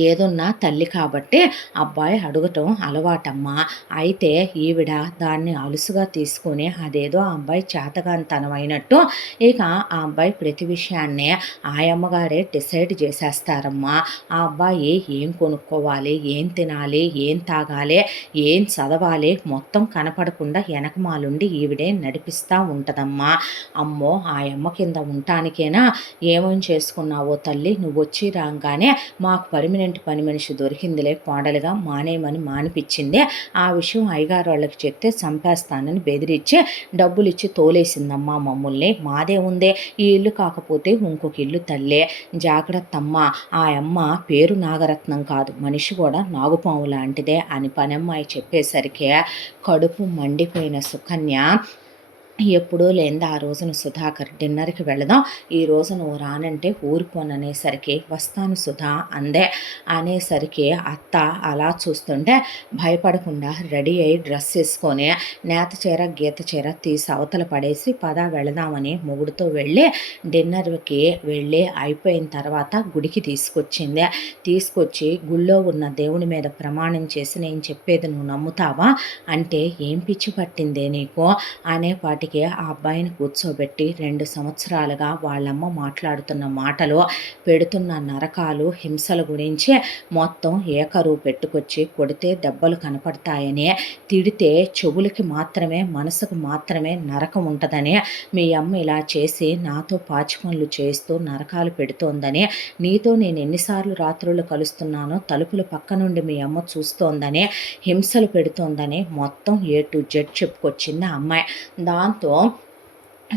ఏదున్నా తల్లి కాబట్టి అబ్బాయి అడగటం అలవాటమ్మా, అయితే ఈవిడ దాన్ని అలుసుగా తీసుకొని అదేదో ఆ అబ్బాయి చేతగానితనం అయినట్టు ఇక ఆ అబ్బాయి ప్రతి విషయాన్నే ఆయమ్మగారే డిసైడ్ చేసేస్తారమ్మా, ఆ అబ్బాయి ఏం కొనుక్కోవాలి, ఏం తినాలి, ఏం తాగాలి, ఏం చదవాలి మొత్తం కనపడకుండా వెనకమాలుండి ఈవిడే నడిపిస్తూ ఉంటుందమ్మా. అమ్మో, ఆయమ్మ కింద ఉండటానికేనా ఏమేం చేసుకున్నావో తల్లి, నువ్వు వచ్చి రాగానే మాకు పర్మనెంట్ పని మనిషి దొరికిందిలే కోడలుగా, మానేయమని మానిపించింది. ఆ విషయం అయ్యగారోళ్ళకి చెప్తే చంపేస్తానని బెదిరించి డబ్బులిచ్చి తోలేసిందమ్మా మమ్ముల్ని. మాదే ఉందే, ఈ ఇల్లు కాకపోతే ఇంకొక ఇల్లు తల్లే, జాగ్రత్తమ్మా. ఆ అమ్మ పేరు నాగరత్నం కాదు, మనిషి కూడా నాగుపాము లాంటిదే అని పనమ్మాయి చెప్పేసరికి కడుపు మండిపోయిన సుకన్య ఎప్పుడూ లేనిది ఆ రోజున సుధాకర్ డిన్నర్కి వెళదాం, ఈరోజు నువ్వు రానంటే ఊరుకోననేసరికి వస్తాను సుధా అందే. అనేసరికి అత్త అలా చూస్తుంటే భయపడకుండా రెడీ అయ్యి డ్రెస్ వేసుకొని నేత చీర గీత చీర తీసి అవతల పడేసి పద వెళదామని మొగుడుతో వెళ్ళి డిన్నర్కి వెళ్ళి అయిపోయిన తర్వాత గుడికి తీసుకొచ్చింది. తీసుకొచ్చి గుళ్ళో ఉన్న దేవుని మీద ప్రమాణం చేసి నేను చెప్పేది నువ్వు నమ్ముతావా అంటే ఏం పిచ్చి పట్టిందే నీకు అనేపాటికి ఆ అబ్బాయిని కూర్చోబెట్టి 2 సంవత్సరాలుగా వాళ్ళమ్మ మాట్లాడుతున్న మాటలు, పెడుతున్న నరకాలు, హింసల గురించి మొత్తం ఏకరువు పెట్టుకొచ్చి కొడితే దెబ్బలు కనపడతాయని, తిడితే చెవులకి మాత్రమే మనసుకు మాత్రమే నరకం ఉంటుందని, మీ అమ్మ ఇలా చేసి నాతో పాచి పనులు చేస్తూ నరకాలు పెడుతోందని, నీతో నేను ఎన్నిసార్లు రాత్రులు కలుస్తున్నానో తలుపుల పక్క నుండి మీ అమ్మ చూస్తోందని, హింసలు పెడుతోందని మొత్తం A to Z చెప్పుకొచ్చింది ఆ అమ్మాయి. దాంతో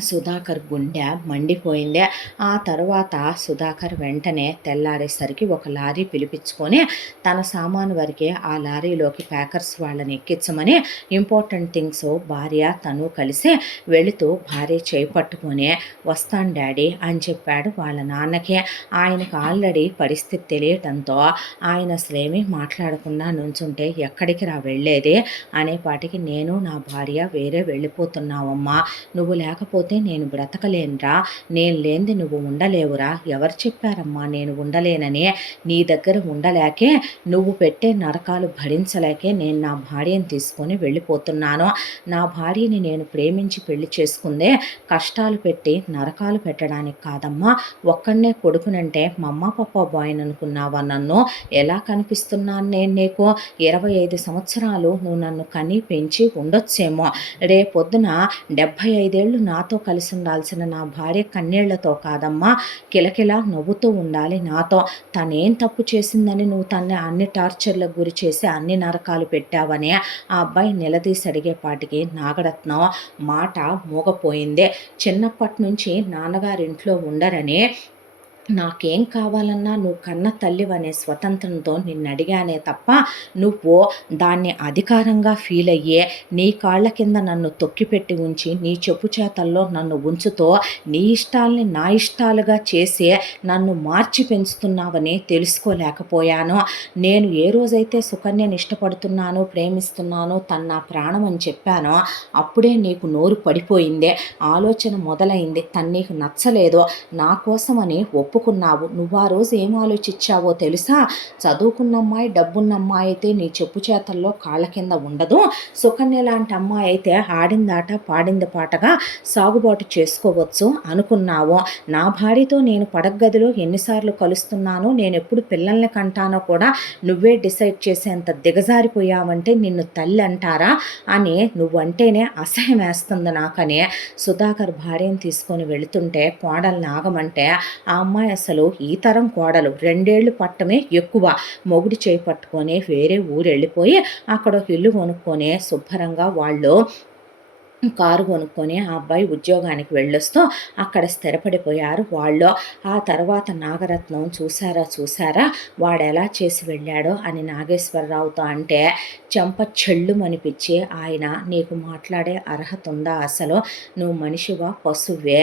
సుధాకర్ గుండె మండిపోయింది. ఆ తర్వాత సుధాకర్ వెంటనే తెల్లారేసరికి ఒక లారీ పిలిపించుకొని తన సామాను వరకే ఆ లారీలోకి ప్యాకర్స్ వాళ్ళని ఎక్కించమని, ఇంపార్టెంట్ థింగ్స్ భార్య తను కలిసి వెళుతూ భార్య చేయి పట్టుకొని వస్తాను డాడీ అని చెప్పాడు వాళ్ళ నాన్నకి. ఆయనకు ఆల్రెడీ పరిస్థితి తెలియటంతో ఆయన అసలేమీ మాట్లాడకుండా నుంచుంటే ఎక్కడికి రా వెళ్ళేది అనేపాటికి నేను నా భార్య వేరే వెళ్ళిపోతున్నావమ్మా, నువ్వు లేకపోతే నేను బ్రతకలేనురా, నేను లేనిది నువ్వు ఉండలేవురా, ఎవరు చెప్పారమ్మా నేను ఉండలేనని, నీ దగ్గర ఉండలేకే, నువ్వు పెట్టే నరకాలు భరించలేకే నేను నా భార్యను తీసుకొని వెళ్ళిపోతున్నాను. నా భార్యని నేను ప్రేమించి పెళ్లి చేసుకుందే కష్టాలు పెట్టి నరకాలు పెట్టడానికి కాదమ్మా, ఒక్కడనే కొడుకునంటే మమ్మ పప్ప బాయ్ అనుకున్నావా నన్ను, ఎలా కనిపిస్తున్నాను నేను నీకు, 25 సంవత్సరాలు నువ్వు నన్ను కని పెంచి ఉండొచ్చేమో, రేపొద్దున 75 ఏళ్ళు నాతో కలిసి ఉండాల్సిన నా భార్య కన్నీళ్లతో కాదమ్మా కిలకిలా నవ్వుతూ ఉండాలి నాతో, తనేం తప్పు చేసిందని నువ్వు తన్ని అన్ని టార్చర్లకు గురి చేసి అన్ని నరకాలు పెట్టావని ఆ అబ్బాయి నిలదీసి అడిగేపాటికి నాగరత్నం మాట మూగపోయింది. చిన్నప్పటి నుంచి నాన్నగారింట్లో ఉండరని నాకేం కావాలన్నా నువ్వు కన్న తల్లివనే స్వతంత్రంతో నిన్ను అడిగానే తప్ప నువ్వు దాన్ని అధికారంగా ఫీల్ అయ్యే నీ కాళ్ళ కింద నన్ను తొక్కిపెట్టి ఉంచి నీ చెప్పు చేతల్లో నన్ను ఉంచుతో నీ ఇష్టాల్ని నా ఇష్టాలుగా చేసి నన్ను మార్చి పెంచుతున్నావని తెలుసుకోలేకపోయాను. నేను ఏ రోజైతే సుకన్యని ఇష్టపడుతున్నానో ప్రేమిస్తున్నానో తను నా ప్రాణం అని చెప్పానో అప్పుడే నీకు నోరు పడిపోయిందే, ఆలోచన మొదలైంది, తను నీకు నచ్చలేదో నా కోసమని ఒప్పుకున్నావు. నువ్వు ఆ రోజు ఏం ఆలోచించావో తెలుసా, చదువుకున్న అమ్మాయి డబ్బున్న అమ్మాయి అయితే నీ చెప్పు చేతల్లో కాళ్ళ కింద ఉండదు, సుకన్య లాంటి అమ్మాయి అయితే ఆడిందాట పాడింది పాటగా సాగుబాటు చేసుకోవచ్చు అనుకున్నావు. నా భార్యతో నేను పడగదిలో ఎన్నిసార్లు కలుస్తున్నానో, నేను ఎప్పుడు పిల్లల్ని కంటానో కూడా నువ్వే డిసైడ్ చేసేంత దిగజారిపోయావంటే నిన్ను తల్లి అంటారా అని నువ్వంటేనే అసహ్యం వేస్తుంది నాకని సుధాకర్ భార్యను తీసుకొని వెళుతుంటే కోడల్ని ఆగమంటే ఆ అమ్మాయి అసలు ఈ తరం కోడలు 2 ఏళ్ళు పట్టమే ఎక్కువ, మొగుడి చేయి పట్టుకొని వేరే ఊరు వెళ్ళిపోయి అక్కడ ఒక ఇల్లు కొనుక్కొని శుభ్రంగా వాళ్ళు కారు కొనుక్కొని ఆ అబ్బాయి ఉద్యోగానికి వెళ్ళొస్తూ అక్కడ స్థిరపడిపోయారు వాళ్ళు. ఆ తర్వాత నాగరత్నం చూసారా వాడు ఎలా చేసి వెళ్ళాడో అని నాగేశ్వరరావుతో అంటే చెంప చెళ్ళుమనిపించి ఆయన నీకు మాట్లాడే అర్హత ఉందా అసలు, నువ్వు మనిషివా పశువే,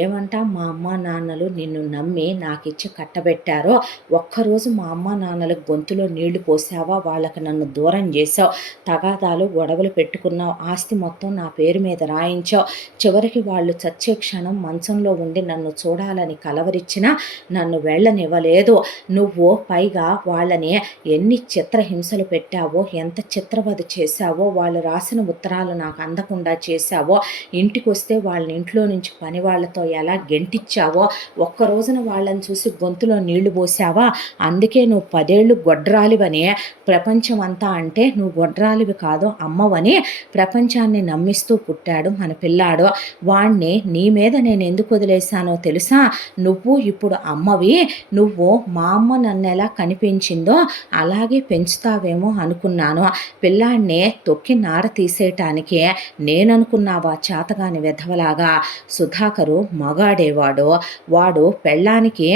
ఏమంటా మా అమ్మ నాన్నలు నిన్ను నమ్మి నాకిచ్చి కట్టబెట్టారో ఒక్కరోజు మా అమ్మ నాన్నలకు గొంతులో నీళ్లు పోసావా, వాళ్ళకి నన్ను దూరం చేసావు, తగాదాలు గొడవలు పెట్టుకున్నావు, ఆస్తి మొత్తం నా పేరు మీద రాయించావు, చివరికి వాళ్ళు చచ్చే క్షణం మంచంలో ఉండి నన్ను చూడాలని కలవరిచ్చినా నన్ను వెళ్ళనివ్వలేదు నువ్వు, పైగా వాళ్ళని ఎన్ని చిత్రహింసలు పెట్టావో, ఎంత చిత్రవధ చేశావో, వాళ్ళు రాసిన ఉత్తరాలు నాకు అందకుండా చేశావో, ఇంటికి వస్తే వాళ్ళ ఇంట్లో నుంచి పని వాళ్ళతో ఎలా గెంటిచ్చావో, ఒక్క రోజున వాళ్ళని చూసి గొంతులో నీళ్లు పోసావా, అందుకే నువ్వు 10 ఏళ్ళు గొడ్రాలివని ప్రపంచం అంతా అంటే నువ్వు గొడ్రాలివి కాదు అమ్మవని ప్రపంచాన్ని నమ్మిస్తూ పుట్టాడు మన పిల్లాడు. వాడిని నీ మీద నేనెందుకు వదిలేశానో తెలుసా? నువ్వు ఇప్పుడు అమ్మవి. నువ్వు మా అమ్మ నన్నెలా కనిపించిందో అలాగే పెంచుతావేమో అనుకున్నాను. పిల్లాడిని తొక్కి నార తీసేయటానికి నేననుకున్నావా చేతగాని వెధవలాగా? సుధాకరు మగాడేవాడు. వాడు పెళ్ళానికి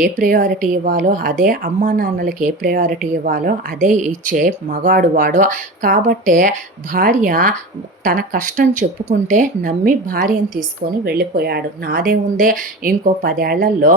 ఏ ప్రయారిటీ ఇవ్వాలో అదే, అమ్మా నాన్నలకి ఏ ప్రయారిటీ ఇవ్వాలో అదే ఇచ్చే మగాడు వాడు. కాబట్టే భార్య తన కష్టం చెప్పుకుంటే నమ్మి భార్యను తీసుకొని వెళ్ళిపోయాడు. నాదేముందే, ఇంకో 10 ఏళ్లలో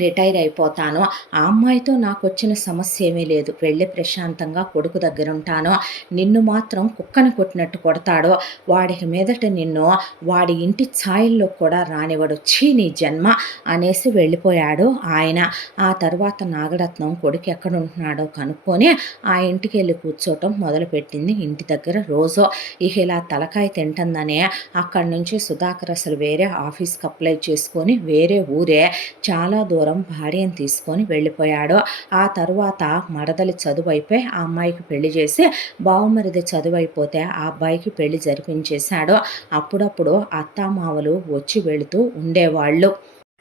రిటైర్ అయిపోతాను. ఆ అమ్మాయితో నాకొచ్చిన సమస్య ఏమీ లేదు. వెళ్ళి ప్రశాంతంగా కొడుకు దగ్గర ఉంటాను. నిన్ను మాత్రం కుక్కని కొట్టినట్టు కొడతాడు. వాడికి మీదట నిన్ను వాడి ఇంటి ఛాయల్లో కూడా రానివ్వడు. ఛీ నీ జన్మ అనేసి వెళ్ళిపోయాడు ఆయన. ఆ తర్వాత నాగరత్నం కొడుకు ఎక్కడుంటున్నాడో కనుక్కొని ఆ ఇంటికి వెళ్ళి కూర్చోవటం మొదలుపెట్టింది. ఇంటి దగ్గర రోజు ఇక ఇలా తలకాయ తింటుందనే అక్కడి నుంచి సుధాకర్ అసలు వేరే ఆఫీస్కి అప్లై చేసుకొని వేరే ఊరే చాలా దూరం భార్యను తీసుకొని వెళ్ళిపోయాడు. ఆ తరువాత మరదలి చదువైపోయి ఆ అమ్మాయికి పెళ్లి చేసి బావమరిది చదువైపోతే ఆ అబ్బాయికి పెళ్లి జరిపించేశాడు. అప్పుడప్పుడు అత్తామామలు వచ్చి వెళుతూ ఉండేవాళ్ళు.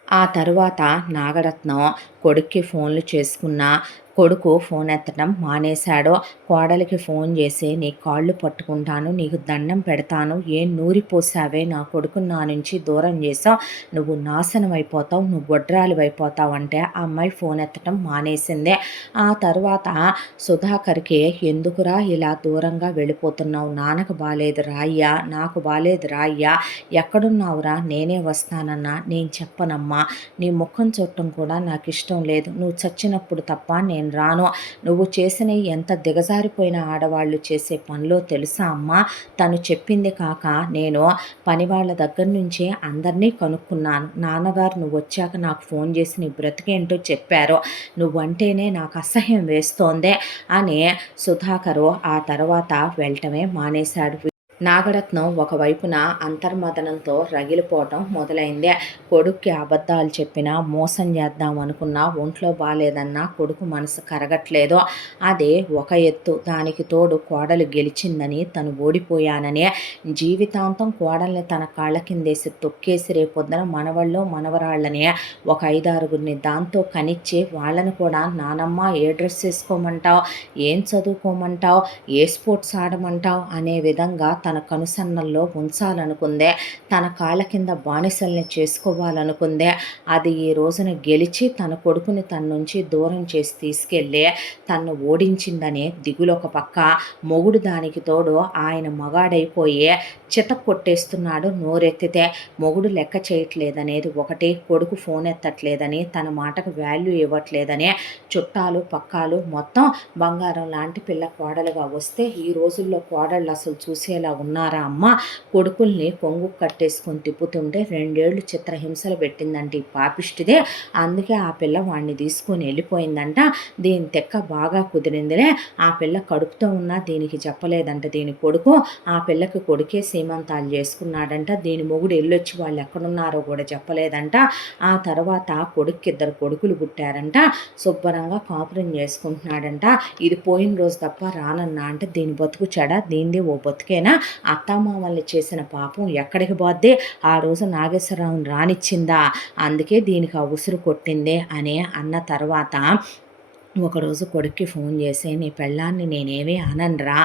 ఆ తరువాత నాగరత్నం కొడుక్కి ఫోన్లు చేసుకున్నా కొడుకు ఫోన్ ఎత్తడం మానేశాడు. కోడలికి ఫోన్ చేసి నీ కాళ్ళు పట్టుకుంటాను, నీకు దండం పెడతాను, ఏం నూరిపోసావే నా కొడుకుని నా నుంచి దూరం చేసావు, నువ్వు నాశనం అయిపోతావు, నువ్వు గొడ్రాలివైపోతావు అంటే ఆ అమ్మాయి ఫోన్ ఎత్తడం మానేసిందే. ఆ తర్వాత సుధాకర్కి ఎందుకురా ఇలా దూరంగా వెళ్ళిపోతున్నావు, నాన్నకు బాలేదు రాయ్యా, నాకు బాలేదు రాయ్యా, ఎక్కడున్నావురా, నేనే వస్తానన్నా, నేను చెప్పనమ్మా, నీ ముఖం చూడటం కూడా నాకు ఇష్టం లేదు, నువ్వు చచ్చినప్పుడు తప్ప నేను రాను, నువ్వు చేసినవి ఎంత దిగజారిపోయిన ఆడవాళ్ళు చేసే పనిలో తెలుసా అమ్మా, తను చెప్పింది కాక నేను పని వాళ్ళ దగ్గర నుంచి అందరినీ కనుక్కున్నాను, నాన్నగారు నువ్వు వచ్చాక నాకు ఫోన్ చేసి నీ బ్రతికేంటో చెప్పారు, నువ్వంటేనే నాకు అసహ్యం వేస్తోందే అని సుధాకరు ఆ తర్వాత వెళ్ళటమే మానేశాడు. నాగరత్నం ఒకవైపున అంతర్మదనంతో రగిలిపోవటం మొదలైంది. కొడుక్కి అబద్ధాలు చెప్పినా మోసం చేద్దాం అనుకున్నా ఒంట్లో బాగాలేదన్నా కొడుకు మనసు కరగట్లేదు. అదే ఒక ఎత్తు, దానికి తోడు కోడలు గెలిచిందని తను ఓడిపోయానని జీవితాంతం కోడల్ని తన కాళ్ళ కిందేసి తొక్కేసి రేపొద్దున మనవళ్ళు మనవరాళ్ళని ఒక 5-6గురిని దాంతో కనిచ్చి వాళ్ళని కూడా నానమ్మ ఏ డ్రెస్ వేసుకోమంటావు, ఏం చదువుకోమంటావు, ఏ స్పోర్ట్స్ ఆడమంటావు అనే విధంగా తన కనుసన్నల్లో ఉంచాలనుకుందే, తన కాళ్ళ కింద బానిసల్ని చేసుకోవాలనుకుందే. అది ఈ రోజున గెలిచి తన కొడుకుని తన నుంచి దూరం చేసి తీసుకెళ్ళి తన్ను ఓడించిందనే దిగులు ఒక పక్క, మొగుడు దానికి తోడు ఆయన మగాడైపోయి చిత కొట్టేస్తున్నాడు నోరెత్తితే. మొగుడు లెక్క చేయట్లేదనేది ఒకటి, కొడుకు ఫోన్ ఎత్తట్లేదని, తన మాటకు వాల్యూ ఇవ్వట్లేదని, చుట్టాలు పక్కాలు మొత్తం బంగారం లాంటి పిల్ల కోడలుగా వస్తే ఈ రోజుల్లో కోడళ్ళు అసలు చూసేలా ఉన్నారా అమ్మ? కొడుకుల్ని కొంగు కట్టేసుకొని తిప్పుతుంటే 2 ఏళ్ళు చిత్రహింసలు పెట్టిందంటే ఈ పాపిష్టిదే. అందుకే ఆ పిల్ల వాడిని తీసుకొని వెళ్ళిపోయిందంట. దీని తెక్క బాగా కుదిరిందిలే. ఆ పిల్ల కడుపుతో ఉన్నా దీనికి చెప్పలేదంట దీని కొడుకు. ఆ పిల్లకి కొడుకే సీమంతాలు చేసుకున్నాడంట. దీని మొగుడు వెళ్ళొచ్చి వాళ్ళు ఎక్కడున్నారో కూడా చెప్పలేదంట. ఆ తర్వాత కొడుక్కి 2 కొడుకులు పుట్టారంట. శుభ్రంగా కాపురం చేసుకుంటున్నాడంట. ఇది పోయిన రోజు తప్ప రానన్నా అంటే దీని బతుకు చెడ, దీనిది ఓ బతుకేనా? అత్తామామల్ని చేసిన పాపం ఎక్కడికి పోద్ది? ఆ రోజు నాగేశ్వరరావుని రానిచ్చిందా? అందుకే దీనికి ఆ ఉసురు కొట్టిందే అని అన్న తర్వాత ఒకరోజు కొడుక్కి ఫోన్ చేసి నీ పెళ్ళాన్ని నేనేమీ అననురా,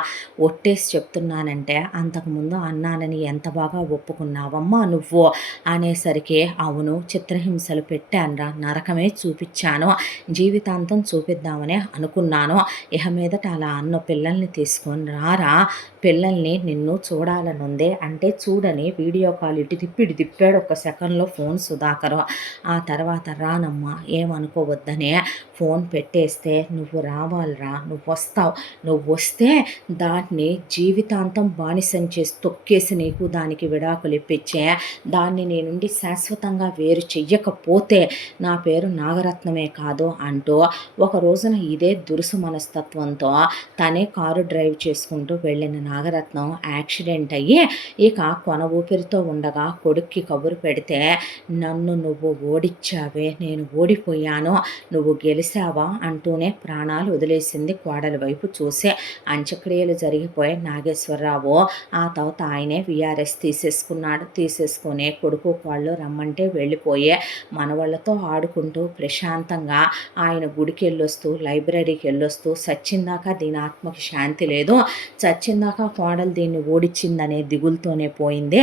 ఒట్టేసి చెప్తున్నానంటే అంతకుముందు అన్నానని ఎంత బాగా ఒప్పుకున్నావమ్మా నువ్వు అనేసరికి అవును చిత్రహింసలు పెట్టానురా, నరకమే చూపించాను, జీవితాంతం చూపిద్దామనే అనుకున్నాను, ఇహ మీదట అలా అన్న పిల్లల్ని తీసుకొని రారా, పిల్లల్ని నిన్ను చూడాలనుందే అంటే చూడని వీడియో కాల్ ఇటు తిప్పాడు ఒక సెకండ్లో ఫోన్ సుధాకరు. ఆ తర్వాత రానమ్మా ఏమనుకోవద్దనే ఫోన్ పెట్టేస్తే నువ్వు రావాలిరా, నువ్వు వస్తావు, నువ్వు వస్తే దాన్ని జీవితాంతం బానిసం చేసి తొక్కేసి నీకు దానికి విడాకులు ఇప్పించే, దాన్ని నీ నుండి శాశ్వతంగా వేరు చెయ్యకపోతే నా పేరు నాగరత్నమే కాదు అంటూ ఒక రోజున ఇదే దురుసు మనస్తత్వంతో తనే కారు డ్రైవ్ చేసుకుంటూ వెళ్ళిన నాగరత్నం యాక్సిడెంట్ అయ్యి ఇక కొన ఊపిరితో ఉండగా కొడుక్కి కబురు పెడితే నన్ను నువ్వు ఓడిచ్చావే, నేను ఓడిపోయాను, నువ్వు గెలిచావా అంటూ అంటూనే ప్రాణాలు వదిలేసింది కోడలి వైపు చూసే. అంత్యక్రియలు జరిగిపోయే నాగేశ్వరరావు ఆ తర్వాత ఆయనే వీఆర్ఎస్ తీసేసుకొని కొడుకు కోడలు రమ్మంటే వెళ్ళిపోయే మనవళ్ళతో ఆడుకుంటూ ప్రశాంతంగా ఆయన గుడికి వెళ్ళొస్తూ లైబ్రరీకి వెళ్ళొస్తూ సచ్చిందాకా దీని ఆత్మకి శాంతి లేదు, చచ్చిందాకా కోడలు దీన్ని ఓడిచ్చిందనే దిగులుతోనే పోయింది.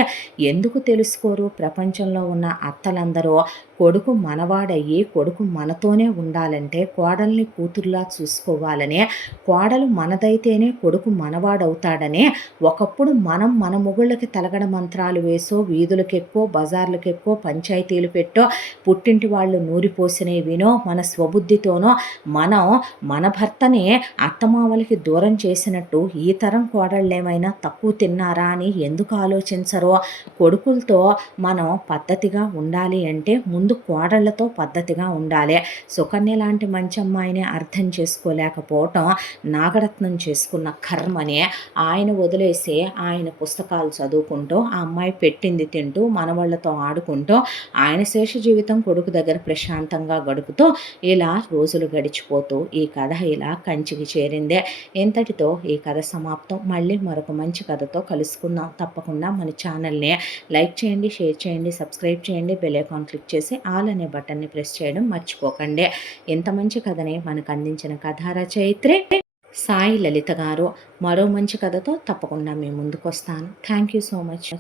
ఎందుకు తెలుసుకోరు ప్రపంచంలో ఉన్న అత్తలందరూ కొడుకు మనవాడయ్యి కొడుకు మనతోనే ఉండాలంటే కోడల్ని కూతుర్లా చూసుకోవాలనే, కోడలు మనదైతేనే కొడుకు మనవాడవుతాడనే. ఒకప్పుడు మనం మన మొగుళ్ళకి తలగడ మంత్రాలు వేసో వీధులకెక్కో బజార్లకెక్కో పంచాయతీలు పెట్టో పుట్టింటి వాళ్ళు నూరిపోసినవి వినో మన స్వబుద్ధితోనో మనం మన భర్తని అత్తమామలకి దూరం చేసినట్టు ఈ తరం కోడళ్ళేమైనా తక్కువ తిన్నారా అని ఎందుకు ఆలోచించరో. కొడుకులతో మనం పద్ధతిగా ఉండాలి అంటే ముందు కోడళ్లతో పద్ధతిగా ఉండాలి. సుకన్య లాంటి మంచి అమ్మాయిని అర్థం చేసుకోలేకపోవటం నాగరత్నం చేసుకున్న కర్మని. ఆయన వదిలేసి ఆయన పుస్తకాలు చదువుకుంటూ ఆ అమ్మాయి పెట్టింది తింటూ మనవాళ్ళతో ఆడుకుంటూ ఆయన శేష జీవితం కొడుకు దగ్గర ప్రశాంతంగా గడుపుతూ ఇలా రోజులు గడిచిపోతూ ఈ కథ ఇలా కంచికి చేరిందే. ఇంతటితో ఈ కథ సమాప్తం. మళ్ళీ మరొక మంచి కథతో కలుసుకుందాం. తప్పకుండా మన ఛానల్ని లైక్ చేయండి, షేర్ చేయండి, సబ్స్క్రైబ్ చేయండి, బెల్ ఐకాన్ క్లిక్ చేసి ఆల్ అనే బటన్ని ప్రెస్ చేయడం మర్చిపోకండి. ఇంత మంచి కథని మనకు అందించిన కథా రచయిత్రి సాయి లలిత గారు. మరో మంచి కథతో తప్పకుండా మీ ముందుకు వస్తాను. Thank you so much.